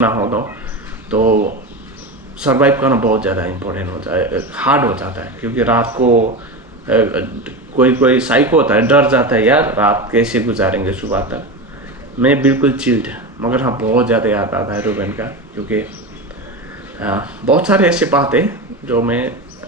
ना हो तो सरवाइव करना बहुत ज़्यादा इम्पोर्टेंट होता है, हार्ड हो जाता है। क्योंकि रात को कोई कोई साइको होता है, डर जाता है यार रात कैसे गुजारेंगे सुबह तक। मैं बिल्कुल चिल्ड, मगर हाँ बहुत ज़्यादा याद आता है रूबेन का। क्योंकि बहुत सारे ऐसे बातें जो मैं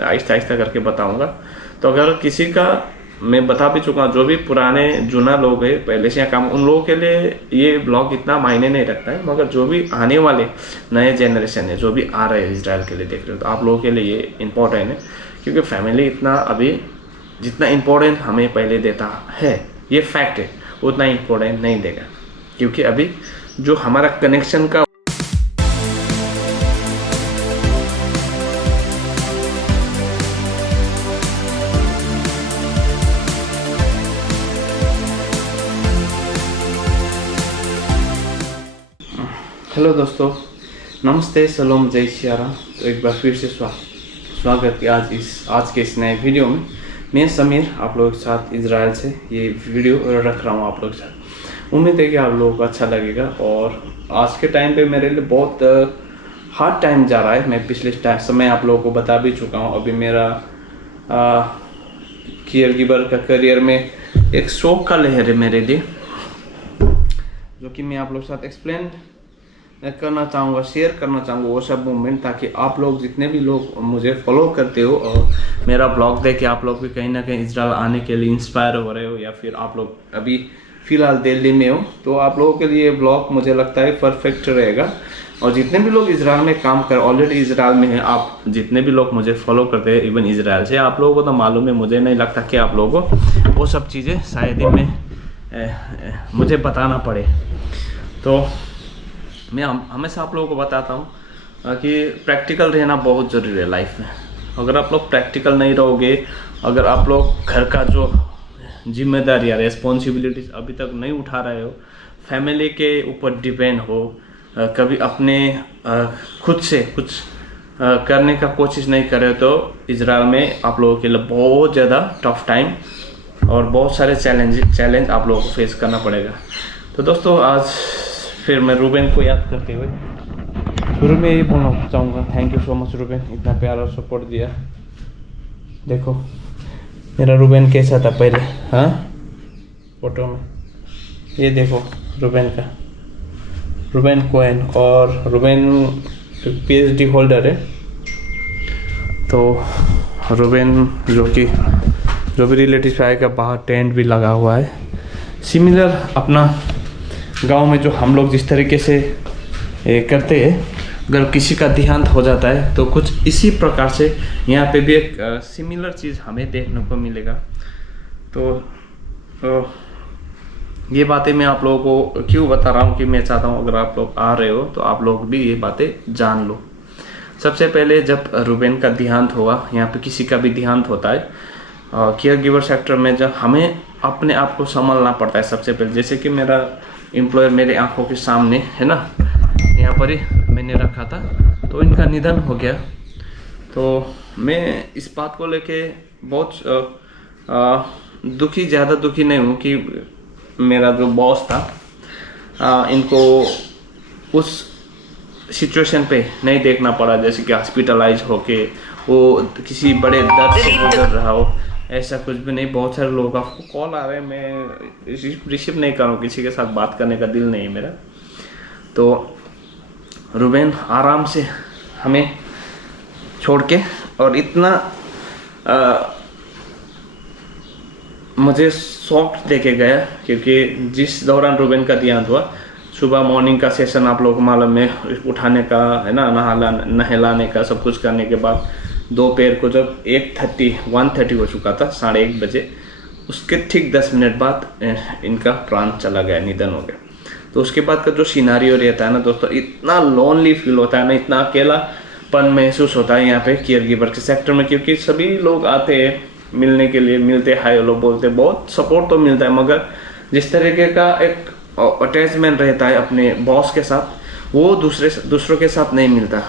आहिस्ता आहिस्ता करके बताऊंगा। तो अगर किसी का, मैं बता भी चुका हूँ, जो भी पुराने जुना लोग हैं पहले से काम, उन लोगों के लिए ये ब्लॉग इतना मायने नहीं रखता है। मगर जो भी आने वाले नए जनरेशन है, जो भी आ रहे हैं इजराइल के लिए देख रहे हो, तो आप लोगों के लिए ये इम्पोर्टेंट है। क्योंकि फैमिली इतना अभी जितना इम्पोर्टेंट हमें पहले देता है, ये फैक्ट है, उतना इम्पोर्टेंट नहीं देगा। क्योंकि अभी जो हमारा कनेक्शन का हेलो दोस्तों, नमस्ते, सलोम, जय सियारा। तो एक बार फिर से स्वागत है आज के इस नए वीडियो में। मैं समीर आप लोगों के साथ इजराइल से ये वीडियो रख रहा हूँ आप लोगों के साथ। उम्मीद है कि आप लोगों को अच्छा लगेगा। और आज के टाइम पे मेरे लिए बहुत हार्ड टाइम जा रहा है। मैं पिछले समय आप लोगों को बता भी चुका हूँ। अभी मेरा केयर गिवर का करियर में एक शौक का लहर है मेरे लिए, जो कि मैं आप लोगों के साथ एक्सप्लेन करना चाहूँगा, शेयर करना चाहूँगा वो सब मोमेंट, ताकि आप लोग जितने भी लोग मुझे फॉलो करते हो और मेरा ब्लॉग देख के आप लोग भी कहीं ना कहीं इजराइल आने के लिए इंस्पायर हो रहे हो, या फिर आप लोग अभी फ़िलहाल दिल्ली में हो, तो आप लोगों के लिए ब्लॉग मुझे लगता है परफेक्ट रहेगा। और जितने भी लोग इजराइल में काम कर, ऑलरेडी इजराइल में हैं, आप जितने भी लोग मुझे फॉलो करते हैं इवन इजराइल से, आप लोगों को तो मालूम है। मुझे नहीं लगता कि आप लोगों को वो सब चीज़ें शायद ही में मुझे बताना पड़े। तो मैं हमेशा आप लोगों को बताता हूँ कि प्रैक्टिकल रहना बहुत ज़रूरी है लाइफ में। अगर आप लोग प्रैक्टिकल नहीं रहोगे, अगर आप लोग घर का जो जिम्मेदारी या रेस्पॉन्सिबिलिटीज अभी तक नहीं उठा रहे हो, फैमिली के ऊपर डिपेंड हो, कभी अपने खुद से कुछ करने का कोशिश नहीं कर रहे हो, तो इजराइल में आप लोगों के लिए बहुत ज़्यादा टफ टाइम और बहुत सारे चैलेंज आप लोगों को फेस करना पड़ेगा। तो दोस्तों, आज फिर मैं रूबेन को याद करते हुए शुरू में यही बोलना चाहूँगा, thank you so much Ruben, इतना प्यारा सपोर्ट दिया। देखो मेरा रूबेन कैसा था पहले, हाँ फोटो में, ये देखो रूबेन का, रूबेन कोहेन। और रूबेन PhD होल्डर है। तो रूबेन जो भी रिलेटिव आएगा, बाहर टेंट भी लगा हुआ है। सिमिलर अपना गांव में जो हम लोग जिस तरीके से करते हैं, अगर किसी का देहांत हो जाता है तो कुछ इसी प्रकार से यहाँ पे भी एक सिमिलर चीज़ हमें देखने को मिलेगा। तो ये बातें मैं आप लोगों को क्यों बता रहा हूँ कि मैं चाहता हूँ अगर आप लोग आ रहे हो तो आप लोग भी ये बातें जान लो। सबसे पहले जब रूबेन का देहांत हुआ, यहाँ पे किसी का भी देहांत होता है केयर गिवर सेक्टर में, जब हमें अपने आप को संभालना पड़ता है सबसे पहले। जैसे कि मेरा एम्प्लॉयर मेरे आंखों के सामने है ना, यहाँ पर ही मैंने रखा था, तो इनका निधन हो गया। तो मैं इस बात को लेके बहुत ज़्यादा दुखी नहीं हूँ कि मेरा जो बॉस था इनको उस सिचुएशन पे नहीं देखना पड़ा, जैसे कि हॉस्पिटलाइज होके वो किसी बड़े दर्द से गुजर रहा हो, ऐसा कुछ भी नहीं। बहुत सारे लोग आपको कॉल आ रहे हैं, मैं रिसीव नहीं कर रहा हूँ, किसी के साथ बात करने का दिल नहीं है मेरा। तो रूबेन आराम से हमें छोड़ के, और इतना मुझे शॉक देके गया, क्योंकि जिस दौरान रूबेन का देहांत हुआ, सुबह मॉर्निंग का सेशन आप लोगों को मालूम है, उठाने का है ना, नहलाने का, सब कुछ करने के बाद दोपहर को जब 1:30 हो चुका था, 1:30 बजे, उसके ठीक 10 मिनट बाद इनका प्राण चला गया, निधन हो गया। तो उसके बाद का जो सिनारियो रहता है ना दोस्तों, इतना लोनली फील होता है ना, इतना अकेलापन महसूस होता है यहाँ पे केयर गिवर के सेक्टर में। क्योंकि सभी लोग आते हैं मिलने के लिए, मिलते हाय हेलो बोलते, बहुत सपोर्ट तो मिलता है, मगर जिस तरीके का एक अटैचमेंट रहता है अपने बॉस के साथ, वो दूसरों के साथ नहीं मिलता।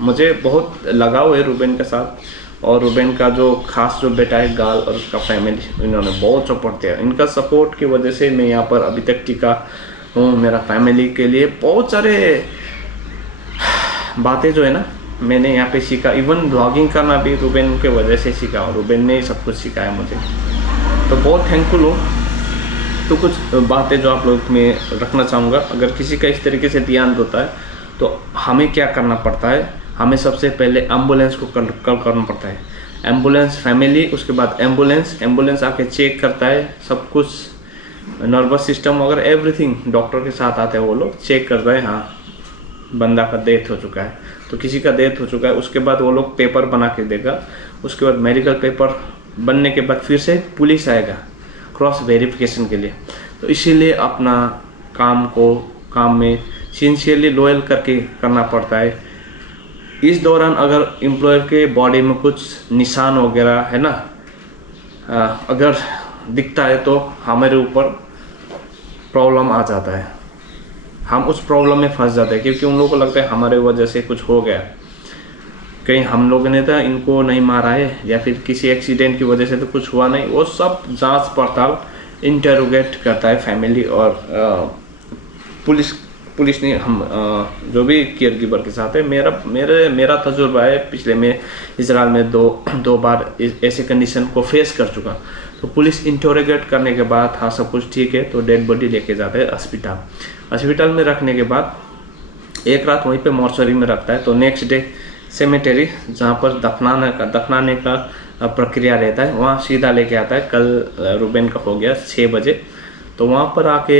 मुझे बहुत लगाव है रूबेन के साथ, और रूबेन का जो खास जो बेटा है गाल और उसका फैमिली, इन्होंने बहुत सपोर्ट दिया। इनका सपोर्ट की वजह से मैं यहाँ पर अभी तक टिका हूँ। मेरा फैमिली के लिए बहुत सारे बातें जो है ना मैंने यहाँ पे सीखा। इवन ब्लॉगिंग करना भी रूबेन के वजह से सीखा और रूबेन ने ही सब कुछ सिखाया मुझे, तो बहुत थैंकफुल हूँ। तो कुछ बातें जो आप लोग में रखना चाहूँगा, अगर किसी का इस तरीके से ध्यान होता है तो हमें क्या करना पड़ता है। हमें सबसे पहले एम्बुलेंस को कॉल करना पड़ता है। एम्बुलेंस फैमिली, उसके बाद एम्बुलेंस आके चेक करता है सब कुछ, नर्वस सिस्टम वगैरह एवरीथिंग डॉक्टर के साथ आते हैं वो लोग, चेक कर रहे हैं हाँ बंदा का डेथ हो चुका है। तो किसी का डेथ हो चुका है, उसके बाद वो लोग पेपर बना के देगा। उसके बाद मेडिकल पेपर बनने के बाद फिर से पुलिस आएगा क्रॉस वेरिफिकेशन के लिए। तो इसीलिए अपना काम में सिंसियरली लॉयल करके करना पड़ता है। इस दौरान अगर एम्प्लॉयर के बॉडी में कुछ निशान वगैरह है ना, अगर दिखता है तो हमारे ऊपर प्रॉब्लम आ जाता है, हम उस प्रॉब्लम में फंस जाते हैं, क्योंकि उन लोगों को लगता है हमारे वजह से कुछ हो गया, कहीं हम लोगों ने तो इनको नहीं मारा है या फिर किसी एक्सीडेंट की वजह से तो कुछ हुआ नहीं। वो सब जांच पड़ताल इंटरोगेट करता है फैमिली और पुलिस ने हम जो भी केयर गिवर के साथ है। मेरा तजुर्बा है, पिछले में इजराइल में दो बार ऐसे कंडीशन को फेस कर चुका। तो पुलिस इंटरोगेट करने के बाद हाँ सब कुछ ठीक है तो डेड बॉडी लेके जाते हैं हॉस्पिटल में रखने के बाद एक रात वहीं पे मॉर्चरी में रखता है। तो नेक्स्ट डे सेमेटरी जहाँ पर दफनाने का प्रक्रिया रहता है वहाँ सीधा लेके आता है। कल रूबेन का हो गया 6 बजे। तो वहाँ पर आके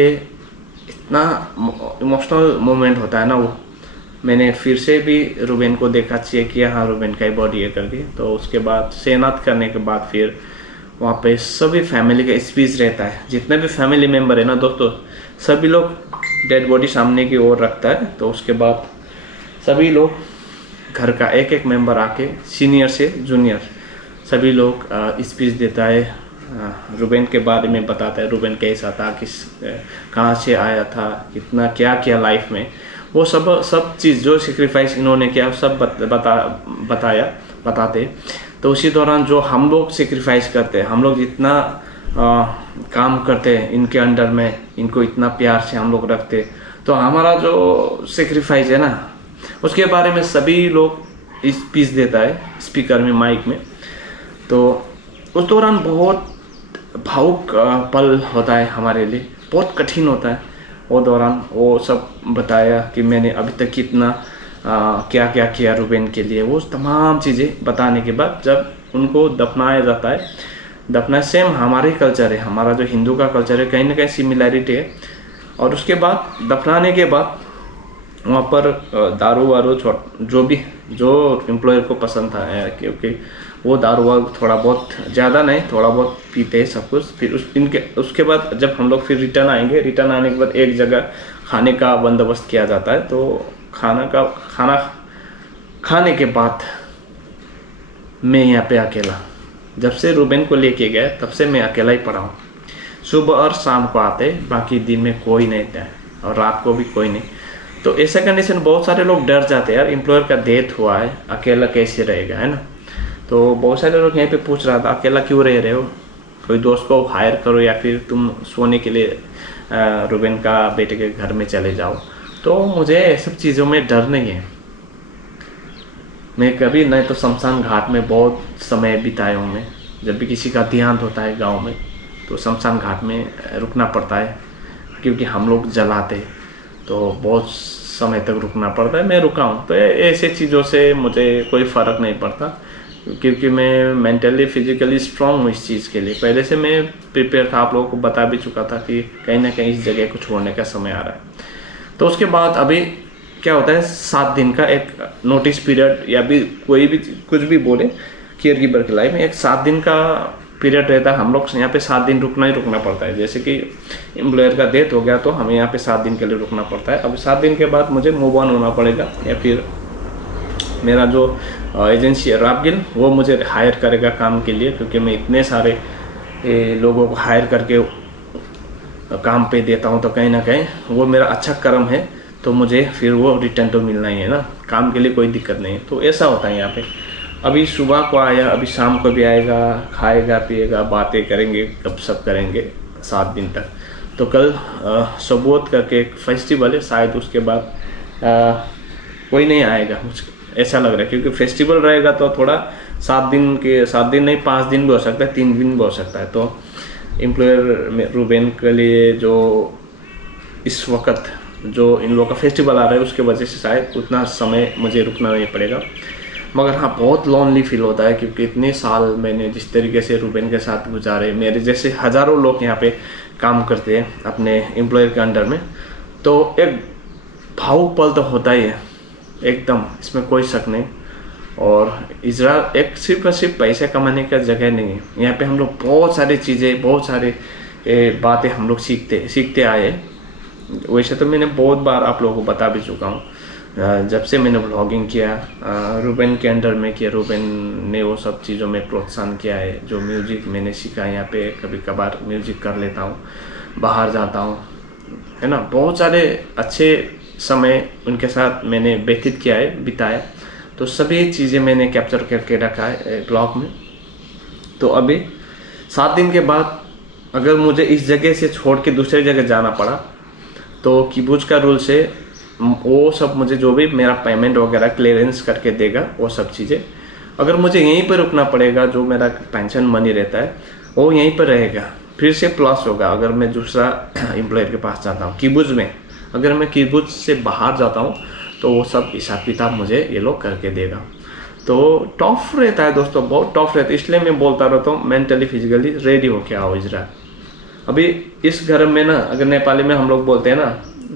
इतना इमोशनल मोमेंट होता है ना वो, मैंने फिर से भी रूबेन को देखा, चेक किया हाँ रूबेन का ही बॉडी है करके। तो उसके बाद सेनात करने के बाद फिर वहाँ पे सभी फैमिली का स्पीच रहता है, जितने भी फैमिली मेम्बर है ना दोस्तों, सभी लोग डेड बॉडी सामने की ओर रखता है। तो उसके बाद सभी लोग घर का एक मेंबर आके सीनियर से जूनियर सभी लोग स्पीच देता है, रूबेन के बारे में बताता है, रूबेन कैसा था, कहाँ से आया था, कितना क्या किया लाइफ में, वो सब चीज़ जो सेक्रीफाइस इन्होंने किया सब बताते। तो उसी दौरान जो हम लोग सेक्रीफाइस करते हैं, हम लोग जितना काम करते हैं इनके अंडर में, इनको इतना प्यार से हम लोग रखते, तो हमारा जो सेक्रीफाइस है ना उसके बारे में सभी लोग स्पीच देता है स्पीकर में, माइक में। तो उस दौरान बहुत भावुक पल होता है हमारे लिए, बहुत कठिन होता है वो दौरान। वो सब बताया कि मैंने अभी तक कितना क्या क्या किया रूबेन के लिए, वो तमाम चीज़ें बताने के बाद जब उनको दफनाया जाता है, दफना सेम हमारे कल्चर है, हमारा जो हिंदू का कल्चर है कहीं ना कहीं सिमिलैरिटी है। और उसके बाद दफनाने के बाद वहाँ पर दारू वारू जो एम्प्लॉयर को पसंद था, क्योंकि वो दारू वारू थोड़ा बहुत ज़्यादा नहीं थोड़ा बहुत पीते हैं सब कुछ। फिर उसके बाद जब हम लोग फिर रिटर्न आने के बाद एक जगह खाने का बंदोबस्त किया जाता है। तो खाना खाने के बाद मैं यहाँ पे अकेला, जब से रूबेन को लेके गए तब से मैं अकेला ही पड़ा हूँ। सुबह और शाम को आते, बाकी दिन में कोई नहीं था और रात को भी कोई नहीं। तो ऐसा कंडीशन बहुत सारे लोग डर जाते हैं, यार एम्प्लॉयर का डेथ हुआ है अकेला कैसे रहेगा, है ना। तो बहुत सारे लोग यहाँ पे पूछ रहा था अकेला क्यों रह रहे हो, कोई दोस्त को हायर करो या फिर तुम सोने के लिए रूबेन का बेटे के घर में चले जाओ। तो मुझे ये सब चीज़ों में डर नहीं है। मैं कभी नहीं तो शमशान घाट में बहुत समय बिताया हूँ। मैं जब भी किसी का देहांत होता है गांव में तो शमशान घाट में रुकना पड़ता है, क्योंकि हम लोग जलाते तो बहुत समय तक रुकना पड़ता है। मैं रुका हूँ, तो ऐसे चीज़ों से मुझे कोई फ़र्क नहीं पड़ता, क्योंकि मैं मेंटली फिजिकली स्ट्रांग हूँ इस चीज़ के लिए। पहले से मैं प्रिपेयर था, आप लोगों को बता भी चुका था कि कहीं ना कहीं इस जगह कुछ होने का समय आ रहा है। तो उसके बाद अभी क्या होता है, 7 दिन का एक नोटिस पीरियड या भी कोई भी कुछ भी बोले केयर गिवर की लाइफ में एक 7 दिन का पीरियड रहता है। हम लोग यहाँ पे 7 दिन रुकना पड़ता है। जैसे कि एम्प्लॉयर का डेथ हो गया तो हमें यहाँ पे 7 दिन के लिए रुकना पड़ता है। अब 7 दिन के बाद मुझे मूव ऑन होना पड़ेगा, या फिर मेरा जो एजेंसी है रापगिल वो मुझे हायर करेगा काम के लिए, क्योंकि मैं इतने सारे लोगों को हायर करके काम पे देता हूँ। तो कहीं ना कहीं वो मेरा अच्छा कर्म है, तो मुझे फिर वो रिटर्न तो मिलना ही है ना, काम के लिए कोई दिक्कत नहीं है। तो ऐसा होता है यहाँ पे। अभी सुबह को आया, अभी शाम को भी आएगा, खाएगा पिएगा, बातें करेंगे, गपशप करेंगे 7 दिन तक। तो कल सबूत करके एक फेस्टिवल है शायद, उसके बाद कोई नहीं आएगा मुझे ऐसा लग रहा है, क्योंकि फेस्टिवल रहेगा तो थोड़ा 7 दिन नहीं 5 दिन भी हो सकता है, 3 दिन भी हो सकता है। तो एम्प्लॉयर में रूबेन के लिए जो इस वक्त जो इन लोगों का फेस्टिवल आ रहा है उसके वजह से शायद उतना समय मुझे रुकना नहीं पड़ेगा। मगर हाँ, बहुत लोनली फील होता है, क्योंकि इतने साल मैंने जिस तरीके से रूबेन के साथ गुजारे, मेरे जैसे हज़ारों लोग यहाँ पे काम करते हैं अपने एम्प्लॉयर के अंडर में, तो एक भावुक पल तो होता ही है एकदम, इसमें कोई शक नहीं। और इजराइल एक सिर्फ और सिर्फ पैसे कमाने का जगह नहीं है, यहाँ पे हम लोग बहुत सारी चीज़ें, बहुत सारे बातें हम लोग सीखते आए। वैसे तो मैंने बहुत बार आप लोगों को बता भी चुका हूँ, जब से मैंने व्लॉगिंग किया रूबेन के अंडर में किया, रूबेन ने वो सब चीज़ों में प्रोत्साहन किया है। जो म्यूजिक मैंने सीखा यहाँ पे, कभी कभार म्यूजिक कर लेता हूँ, बाहर जाता हूँ, है ना, बहुत सारे अच्छे समय उनके साथ मैंने व्यतीत किया है, बिताया। तो सभी चीज़ें मैंने कैप्चर करके रखा है ब्लॉग में। तो अभी 7 दिन के बाद अगर मुझे इस जगह से छोड़ के दूसरी जगह जाना पड़ा, तो किबुत्ज का रूल से वो सब मुझे जो भी मेरा पेमेंट वगैरह क्लियरेंस करके देगा, वो सब चीज़ें। अगर मुझे यहीं पर रुकना पड़ेगा, जो मेरा पेंशन मनी रहता है वो यहीं पर रहेगा, फिर से प्लस होगा अगर मैं दूसरा एम्प्लॉयर के पास जाता हूँ किबुत्ज में। अगर मैं किबुत्ज से बाहर जाता हूँ तो वो सब हिसाब किताब मुझे ये लोग करके देगा। तो टफ रहता है दोस्तों, बहुत टफ रहता है। इसलिए मैं बोलता रहता हूँ मेंटली फिजिकली रेडी हो के आओ इजराइल। अभी इस घर में ना, अगर नेपाली में हम लोग बोलते हैं ना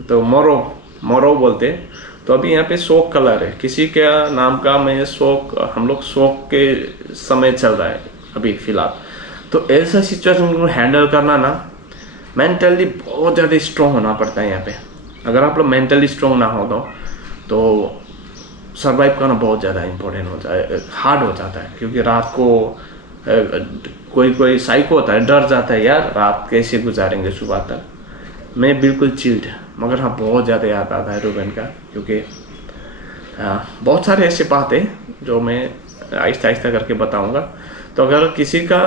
तो मोरो बोलते हैं। तो अभी यहाँ पे शोक कलर है, किसी के नाम का मैं शोक, हम लोग शोक के समय चल रहा है अभी फिलहाल। तो ऐसा सिचुएशन को हैंडल करना ना मेंटली बहुत ज़्यादा स्ट्रॉन्ग होना पड़ता है यहाँ पे। अगर आप लोग मेंटली स्ट्रॉन्ग ना हो तो सर्वाइव करना बहुत ज़्यादा इम्पोर्टेंट हो जाए, हार्ड हो जाता है। क्योंकि रात को कोई साइको होता है, डर जाता है यार रात कैसे गुजारेंगे सुबह तक। मैं बिल्कुल चिल्ड, मगर हाँ बहुत ज़्यादा याद आता है रूबेन का, क्योंकि बहुत सारे ऐसे बातें जो मैं आहिस्ता आहिस्ता करके बताऊंगा। तो अगर किसी का,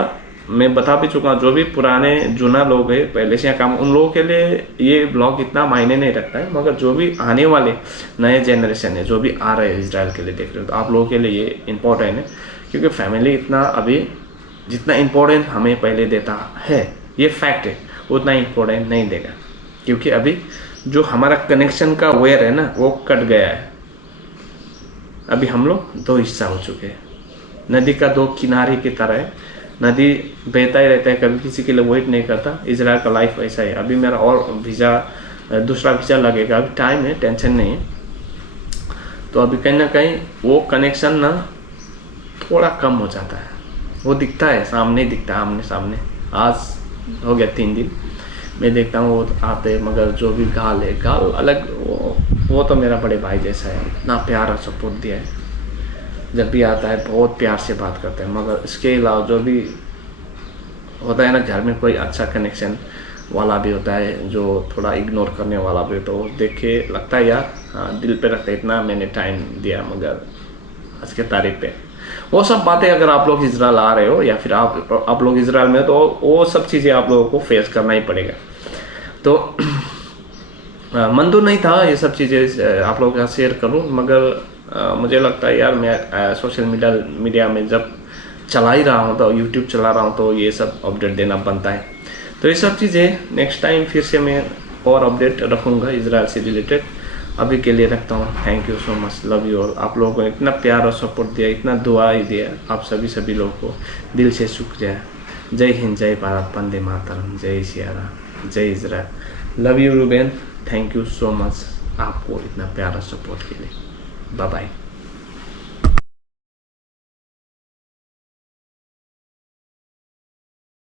मैं बता भी चुका, जो भी पुराने जुना लोग हैं पहले से काम, उन लोगों के लिए ये ब्लॉग इतना मायने नहीं रखता है। मगर जो भी आने वाले नए जनरेशन है, जो भी आ रहे हैं इजराइल के लिए देख रहे हो, तो आप लोगों के लिए ये इम्पोर्टेंट है। क्योंकि फैमिली इतना अभी जितना इम्पोर्टेंट हमें पहले देता है, ये फैक्ट है, उतना इम्पोर्टेंट नहीं देगा। क्योंकि अभी जो हमारा कनेक्शन का वेयर है ना, वो कट गया है। अभी हम लोग 2 हिस्सा हो चुके हैं, नदी का 2 किनारे की तरह है। नदी बहता ही रहता है, कभी किसी के लिए वेट नहीं करता। इजराइल का लाइफ ऐसा है। अभी मेरा और दूसरा वीज़ा लगेगा, अभी टाइम है, टेंशन नहीं है। तो अभी कहीं ना कहीं वो कनेक्शन ना थोड़ा कम हो जाता है। वो दिखता है, सामने दिखता है, आमने सामने। आज हो गया 3 दिन मैं देखता हूँ वो आते, मगर जो भी गाल है, गाल अलग, वो तो मेरा बड़े भाई जैसा है, इतना प्यार और सपोर्ट दिया है। जब भी आता है बहुत प्यार से बात करता है। मगर इसके अलावा जो भी होता है ना, घर में कोई अच्छा कनेक्शन वाला भी होता है, जो थोड़ा इग्नोर करने वाला भी, तो देख के लगता है यार, हाँ दिल पे रखता है, इतना मैंने टाइम दिया मगर आज के तारीख पे। वो सब बातें अगर आप लोग इजराइल आ रहे हो या फिर आप लोग इजराइल में हो, तो वो सब चीज़ें आप लोगों को फेस करना ही पड़ेगा। तो मन तो नहीं था ये सब चीज़ें आप लोगों के साथ शेयर करूं, मगर मुझे लगता है यार मैं सोशल मीडिया में जब चला ही रहा हूं, तो यूट्यूब चला रहा हूं, तो ये सब अपडेट देना बनता है। तो ये सब चीज़ें नेक्स्ट टाइम फिर से मैं और अपडेट रखूँगा इजराइल से रिलेटेड। अभी के लिए रखता हूँ। Thank you so much, love you all. आप लोगों को इतना प्यार और सपोर्ट दिया, इतना दुआ ही दिया, आप सभी लोगों को दिल से शुक्रिया। जय हिंद, जय भारत, वंदे मातरम, जय सिया राम, जय Israel. Love you Ruben, thank you so much आपको इतना प्यारा सपोर्ट के लिए। Bye bye.